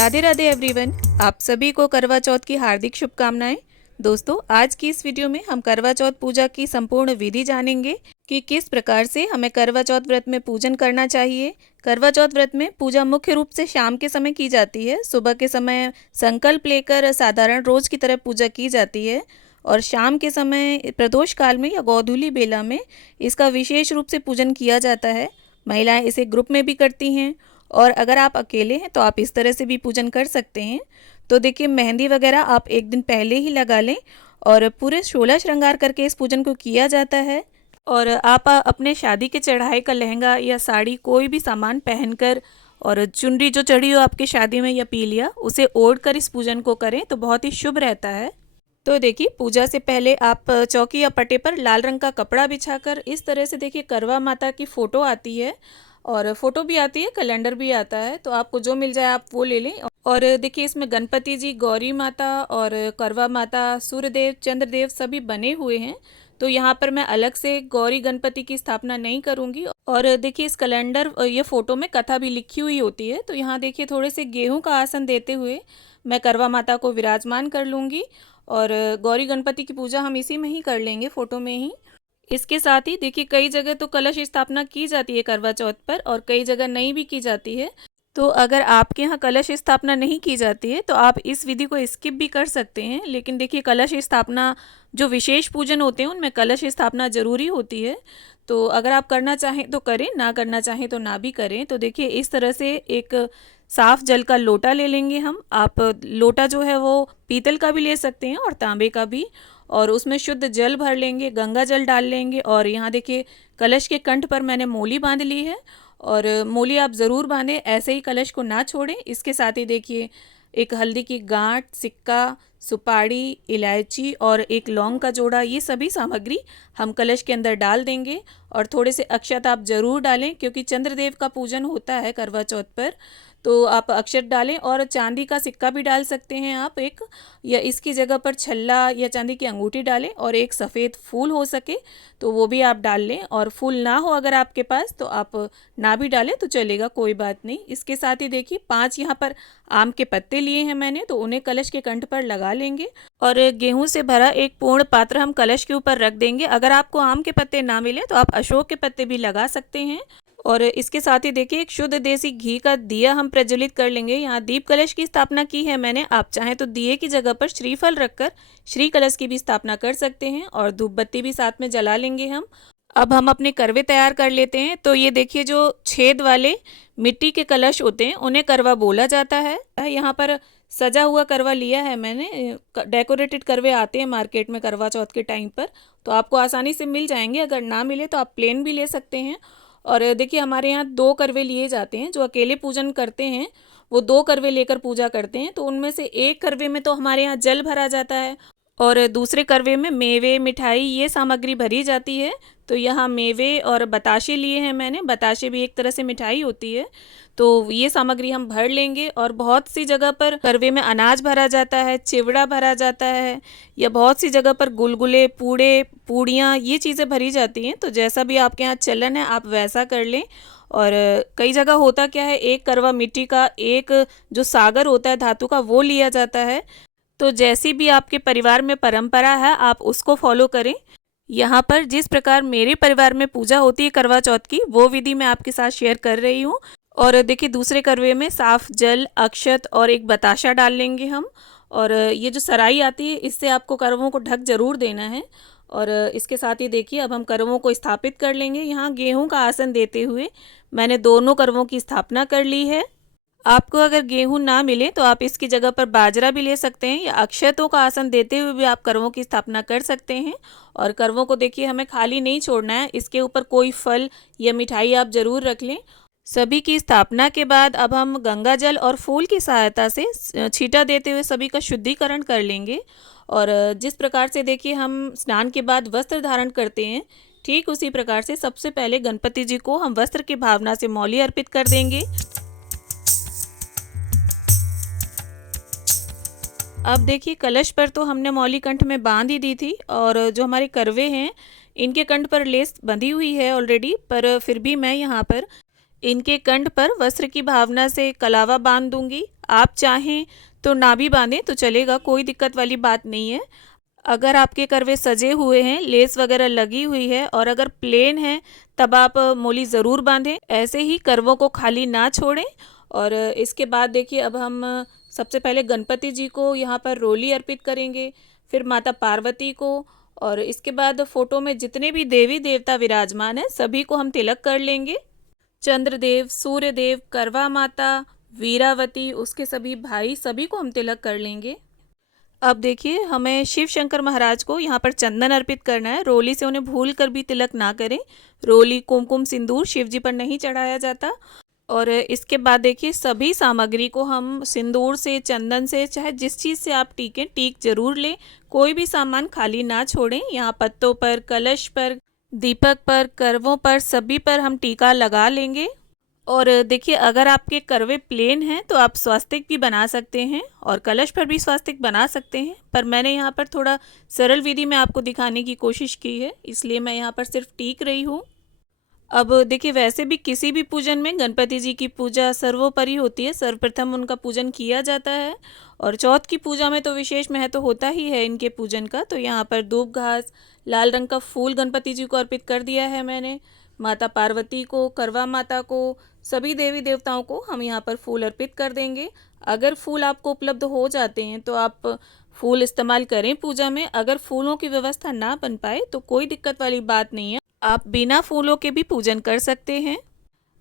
Radhe Radhe everyone, आप सभी को करवा चौथ की हार्दिक शुभकामनाएं। दोस्तों, आज की इस वीडियो में हम करवा चौथ पूजा की संपूर्ण विधि जानेंगे कि किस प्रकार से हमें करवा चौथ व्रत में पूजन करना चाहिए। करवा चौथ व्रत में पूजा मुख्य रूप से शाम के समय की जाती है। सुबह के समय संकल्प लेकर साधारण रोज की तरह पूजा की जाती है और शाम के समय प्रदोष काल में या गोधूली बेला में इसका विशेष रूप से पूजन किया जाता है। महिलाएं इसे ग्रुप में भी करती हैं और अगर आप अकेले हैं तो आप इस तरह से भी पूजन कर सकते हैं। तो देखिए, मेहंदी वगैरह आप एक दिन पहले ही लगा लें और पूरे 16 श्रृंगार करके इस पूजन को किया जाता है। और आप अपने शादी के चढ़ाए का लहंगा या साड़ी कोई भी सामान पहनकर और चुनरी जो चढ़ी हो आपकी शादी में या पीलिया उसे ओढ़ कर इस पूजन को करें तो बहुत ही शुभ रहता है। तो देखिए, पूजा से पहले आप चौकी या पट्टे पर लाल रंग का कपड़ा बिछाकर इस तरह से देखिए करवा माता की फ़ोटो आती है और फ़ोटो भी आती है, कैलेंडर भी आता है, तो आपको जो मिल जाए आप वो ले लें। और देखिए, इसमें गणपति जी, गौरी माता और करवा माता, सूर्यदेव, चंद्रदेव सभी बने हुए हैं। तो यहाँ पर मैं अलग से गौरी गणपति की स्थापना नहीं करूँगी। और देखिए, इस कैलेंडर ये फ़ोटो में कथा भी लिखी हुई होती है। तो यहाँ देखिए, थोड़े से गेहूँ का आसन देते हुए मैं करवा माता को विराजमान कर लूँगी और गौरी गणपति की पूजा हम इसी में ही कर लेंगे, फ़ोटो में ही। इसके साथ ही देखिए, कई जगह तो कलश स्थापना की जाती है करवा चौथ पर और कई जगह नहीं भी की जाती है। तो अगर आपके यहाँ कलश स्थापना नहीं की जाती है तो आप इस विधि को स्किप भी कर सकते हैं। लेकिन देखिए, कलश स्थापना जो विशेष पूजन होते हैं उनमें कलश स्थापना ज़रूरी होती है। तो अगर आप करना चाहें तो करें, ना करना चाहें तो ना भी करें। तो देखिए, इस तरह से एक साफ़ जल का लोटा ले लेंगे हम। आप लोटा जो है वो पीतल का भी ले सकते हैं और तांबे का भी, और उसमें शुद्ध जल भर लेंगे, गंगा जल डाल लेंगे। और यहाँ देखिए, कलश के कंठ पर मैंने मोली बांध ली है और मोली आप ज़रूर बांधें, ऐसे ही कलश को ना छोड़ें। इसके साथ ही देखिए, एक हल्दी की गांठ, सिक्का, सुपारी, इलायची और एक लौंग का जोड़ा, ये सभी सामग्री हम कलश के अंदर डाल देंगे। और थोड़े से अक्षत आप ज़रूर डालें क्योंकि चंद्रदेव का पूजन होता है करवा चौथ पर, तो आप अक्षत डालें। और चांदी का सिक्का भी डाल सकते हैं आप एक, या इसकी जगह पर छल्ला या चांदी की अंगूठी डालें। और एक सफ़ेद फूल हो सके तो वो भी आप डाल लें, और फूल ना हो अगर आपके पास तो आप ना भी डालें तो चलेगा, कोई बात नहीं। इसके साथ ही देखिए, 5 यहाँ पर आम के पत्ते लिए हैं मैंने, तो उन्हें कलश के कंठ पर लगा लेंगे। और गेहूं से भरा एक पूर्ण पात्र हम कलश के ऊपर रख देंगे। अगर आपको आम के पत्ते ना मिले तो आप अशोक के पत्ते भी लगा सकते हैं। और इसके साथ ही देखिए, एक शुद्ध देसी घी का दिया हम प्रज्वलित कर लेंगे। यहाँ दीप कलश की स्थापना की है मैंने, आप चाहें तो दिए की जगह पर श्रीफल रखकर श्री कलश की भी स्थापना कर सकते हैं और धूप बत्ती भी साथ में जला लेंगे हम। अब हम अपने करवे तैयार कर लेते हैं। तो ये देखिए, जो छेद वाले मिट्टी के कलश होते हैं उन्हें करवा बोला जाता है। यहाँ पर सजा हुआ करवा लिया है मैंने, डेकोरेटेड करवे आते हैं मार्केट में करवा चौथ के टाइम पर, तो आपको आसानी से मिल जाएंगे। अगर ना मिले तो आप प्लेन भी ले सकते हैं। और देखिए, हमारे यहाँ 2 करवे लिए जाते हैं। जो अकेले पूजन करते हैं वो 2 करवे लेकर पूजा करते हैं। तो उनमें से एक करवे में तो हमारे यहाँ जल भरा जाता है और दूसरे करवे में मेवे, मिठाई, ये सामग्री भरी जाती है। तो यहाँ मेवे और बताशे लिए हैं मैंने। बताशे भी एक तरह से मिठाई होती है। तो ये सामग्री हम भर लेंगे। और बहुत सी जगह पर करवे में अनाज भरा जाता है, चिवड़ा भरा जाता है, या बहुत सी जगह पर गुलगुले, पूड़े, पूड़ियाँ, ये चीज़ें भरी जाती हैं। तो जैसा भी आपके यहाँ चलन है आप वैसा कर लें। और कई जगह होता क्या है, एक करवा मिट्टी का, एक जो सागर होता है धातु का, वो लिया जाता है। तो जैसी भी आपके परिवार में परंपरा है आप उसको फॉलो करें। यहाँ पर जिस प्रकार मेरे परिवार में पूजा होती है करवा चौथ की, वो विधि मैं आपके साथ शेयर कर रही हूँ। और देखिए, दूसरे करवे में साफ जल, अक्षत और एक बताशा डाल लेंगे हम। और ये जो सराई आती है इससे आपको करवों को ढक जरूर देना है। और इसके साथ ही देखिए, अब हम करवों को स्थापित कर लेंगे। यहाँ गेहूं का आसन देते हुए मैंने दोनों करवों की स्थापना कर ली है। आपको अगर गेहूं ना मिले तो आप इसकी जगह पर बाजरा भी ले सकते हैं, या अक्षतों का आसन देते हुए भी आप करवों की स्थापना कर सकते हैं। और करवों को देखिए, हमें खाली नहीं छोड़ना है, इसके ऊपर कोई फल या मिठाई आप ज़रूर रख लें। सभी की स्थापना के बाद अब हम गंगा जल और फूल की सहायता से छींटा देते हुए सभी का शुद्धिकरण कर लेंगे। और जिस प्रकार से देखिए हम स्नान के बाद वस्त्र धारण करते हैं, ठीक उसी प्रकार से सबसे पहले गणपति जी को हम वस्त्र की भावना से मौली अर्पित कर देंगे। अब देखिए, कलश पर तो हमने मौली कंठ में बांध ही दी थी और जो हमारे करवे हैं इनके कंठ पर लेस बंधी हुई है ऑलरेडी, पर फिर भी मैं यहाँ पर इनके कंठ पर वस्त्र की भावना से कलावा बांध दूंगी। आप चाहें तो ना भी बांधें तो चलेगा, कोई दिक्कत वाली बात नहीं है। अगर आपके करवे सजे हुए हैं, लेस वगैरह लगी हुई है और अगर प्लेन है तब आप मोली ज़रूर बांधें। ऐसे ही करवों को खाली ना छोड़ें। और इसके बाद देखिए अब हम सबसे पहले गणपति जी को यहाँ पर रोली अर्पित करेंगे, फिर माता पार्वती को, और इसके बाद फोटो में जितने भी देवी देवता विराजमान हैं सभी को हम तिलक कर लेंगे। चंद्रदेव, सूर्यदेव, करवा माता, वीरावती, उसके सभी भाई, सभी को हम तिलक कर लेंगे। अब देखिए हमें शिव शंकर महाराज को यहाँ पर चंदन अर्पित करना है। रोली से उन्हें भूल कर भी तिलक ना करें। रोली, कुमकुम, सिंदूर शिव जी पर नहीं चढ़ाया जाता। और इसके बाद देखिए सभी सामग्री को हम सिंदूर से, चंदन से, चाहे जिस चीज़ से आप टीकें, टीक जरूर लें। कोई भी सामान खाली ना छोड़ें। यहाँ पत्तों पर, कलश पर, दीपक पर, करवों पर, सभी पर हम टीका लगा लेंगे। और देखिए अगर आपके करवे प्लेन हैं तो आप स्वास्तिक भी बना सकते हैं और कलश पर भी स्वास्तिक बना सकते हैं, पर मैंने यहाँ पर थोड़ा सरल विधि में आपको दिखाने की कोशिश की है, इसलिए मैं यहाँ पर सिर्फ टीक रही हूँ। अब देखिए वैसे भी किसी भी पूजन में गणपति जी की पूजा सर्वोपरि होती है, सर्वप्रथम उनका पूजन किया जाता है। और चौथ की पूजा में तो विशेष महत्व होता ही है इनके पूजन का। तो यहाँ पर धूप घास, लाल रंग का फूल गणपति जी को अर्पित कर दिया है मैंने। माता पार्वती को, करवा माता को, सभी देवी देवताओं को हम यहाँ पर फूल अर्पित कर देंगे। अगर फूल आपको उपलब्ध हो जाते हैं तो आप फूल इस्तेमाल करें पूजा में। अगर फूलों की व्यवस्था ना बन पाए तो कोई दिक्कत वाली बात नहीं है, आप बिना फूलों के भी पूजन कर सकते हैं।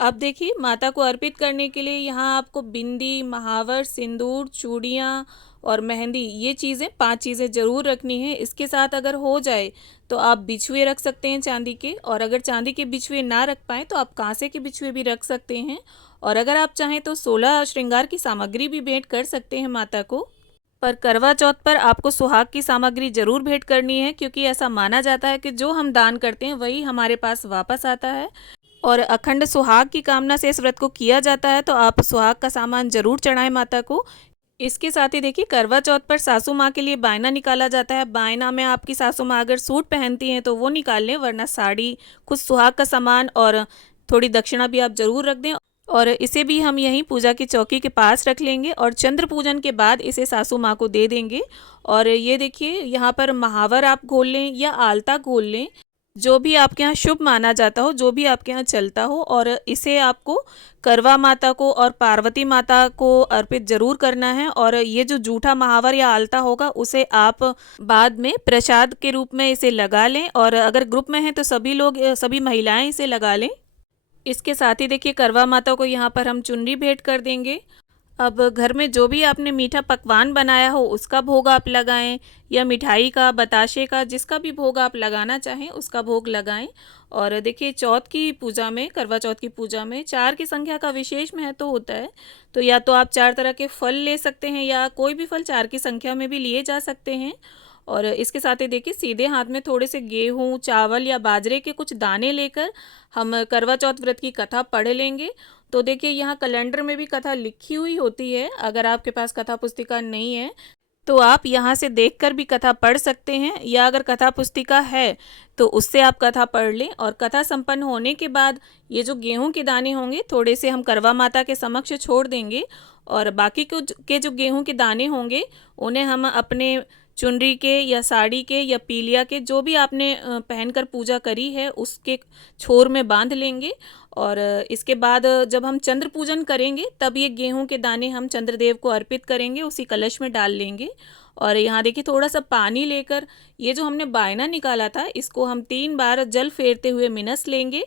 अब देखिए माता को अर्पित करने के लिए यहाँ आपको बिंदी, महावर, सिंदूर, चूड़ियाँ और मेहंदी, ये चीज़ें 5 चीज़ें ज़रूर रखनी है। इसके साथ अगर हो जाए तो आप बिछुए रख सकते हैं चांदी के, और अगर चांदी के बिछुए ना रख पाएँ तो आप कांसे के बिछुए भी रख सकते हैं। और अगर आप चाहें तो 16 श्रृंगार की सामग्री भी भेंट कर सकते हैं माता को। पर करवा चौथ पर आपको सुहाग की सामग्री जरूर भेंट करनी है, क्योंकि ऐसा माना जाता है कि जो हम दान करते हैं वही हमारे पास वापस आता है। और अखंड सुहाग की कामना से इस व्रत को किया जाता है, तो आप सुहाग का सामान जरूर चढ़ाएं माता को। इसके साथ ही देखिए करवा चौथ पर सासू माँ के लिए बायना निकाला जाता है। बायना में आपकी सासू माँ अगर सूट पहनती हैं तो वो निकाल लें, वरना साड़ी, कुछ सुहाग का सामान और थोड़ी दक्षिणा भी आप जरूर रख दें। और इसे भी हम यहीं पूजा की चौकी के पास रख लेंगे और चंद्र पूजन के बाद इसे सासू माँ को दे देंगे। और ये देखिए यहाँ पर महावर आप घोल लें या आलता घोल लें, जो भी आपके यहाँ शुभ माना जाता हो, जो भी आपके यहाँ चलता हो। और इसे आपको करवा माता को और पार्वती माता को अर्पित जरूर करना है। और ये जो जूठा महावर या आलता होगा उसे आप बाद में प्रसाद के रूप में इसे लगा लें, और अगर ग्रुप में हैं तो सभी लोग, सभी महिलाएं इसे लगा लें। इसके साथ ही देखिए करवा माता को यहाँ पर हम चुनरी भेंट कर देंगे। अब घर में जो भी आपने मीठा पकवान बनाया हो उसका भोग आप लगाएं, या मिठाई का, बताशे का, जिसका भी भोग आप लगाना चाहें उसका भोग लगाएं। और देखिए चौथ की पूजा में, करवा चौथ की पूजा में 4 की संख्या का विशेष महत्व होता है। तो या तो आप 4 तरह के फल ले सकते हैं या कोई भी फल 4 की संख्या में भी लिए जा सकते हैं। और इसके साथ ही देखिए सीधे हाथ में थोड़े से गेहूँ, चावल या बाजरे के कुछ दाने लेकर हम करवा चौथ व्रत की कथा पढ़ लेंगे। तो देखिए यहाँ कैलेंडर में भी कथा लिखी हुई होती है। अगर आपके पास कथा पुस्तिका नहीं है तो आप यहाँ से देखकर भी कथा पढ़ सकते हैं, या अगर कथा पुस्तिका है तो उससे आप कथा पढ़ लें। और कथा संपन्न होने के बाद ये जो गेहूं के दाने होंगे थोड़े से हम करवा माता के समक्ष छोड़ देंगे, और बाकी के जो गेहूं के दाने होंगे उन्हें हम अपने चुनरी के या साड़ी के या पीलिया के, जो भी आपने पहनकर पूजा करी है उसके छोर में बांध लेंगे। और इसके बाद जब हम चंद्र पूजन करेंगे तब ये गेहूं के दाने हम चंद्रदेव को अर्पित करेंगे, उसी कलश में डाल लेंगे। और यहाँ देखिए थोड़ा सा पानी लेकर ये जो हमने बायना निकाला था इसको हम 3 बार जल फेरते हुए मिनस लेंगे।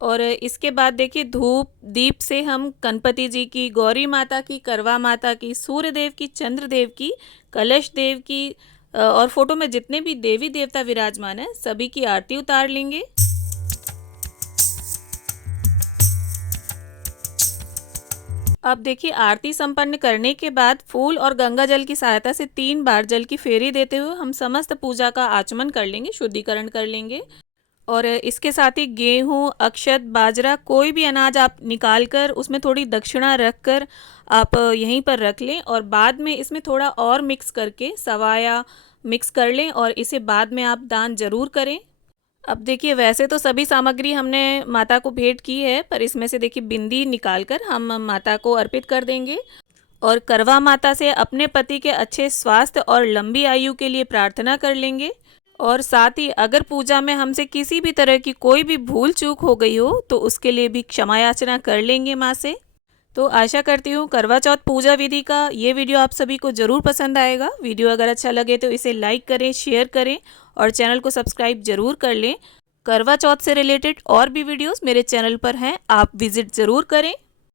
और इसके बाद देखिए धूप दीप से हम गणपति जी की, गौरी माता की, करवा माता की, सूर्यदेव की, चंद्रदेव की, कलश देव की और फोटो में जितने भी देवी देवता विराजमान हैं सभी की आरती उतार लेंगे। अब देखिए आरती संपन्न करने के बाद फूल और गंगा जल की सहायता से 3 बार जल की फेरी देते हुए हम समस्त पूजा का आचमन कर लेंगे, शुद्धिकरण कर लेंगे। और इसके साथ ही गेहूँ, अक्षत, बाजरा, कोई भी अनाज आप निकाल कर उसमें थोड़ी दक्षिणा रख कर आप यहीं पर रख लें, और बाद में इसमें थोड़ा और मिक्स करके सवाया मिक्स कर लें, और इसे बाद में आप दान जरूर करें। अब देखिए वैसे तो सभी सामग्री हमने माता को भेंट की है, पर इसमें से देखिए बिंदी निकाल कर हम माता को अर्पित कर देंगे। और करवा माता से अपने पति के अच्छे स्वास्थ्य और लंबी आयु के लिए प्रार्थना कर लेंगे। और साथ ही अगर पूजा में हमसे किसी भी तरह की कोई भी भूल चूक हो गई हो तो उसके लिए भी क्षमा याचना कर लेंगे माँ से। तो आशा करती हूँ करवा चौथ पूजा विधि का ये वीडियो आप सभी को ज़रूर पसंद आएगा। वीडियो अगर अच्छा लगे तो इसे लाइक करें, शेयर करें और चैनल को सब्सक्राइब जरूर कर लें। करवा चौथ से रिलेटेड और भी वीडियोस मेरे चैनल पर हैं, आप विजिट ज़रूर करें।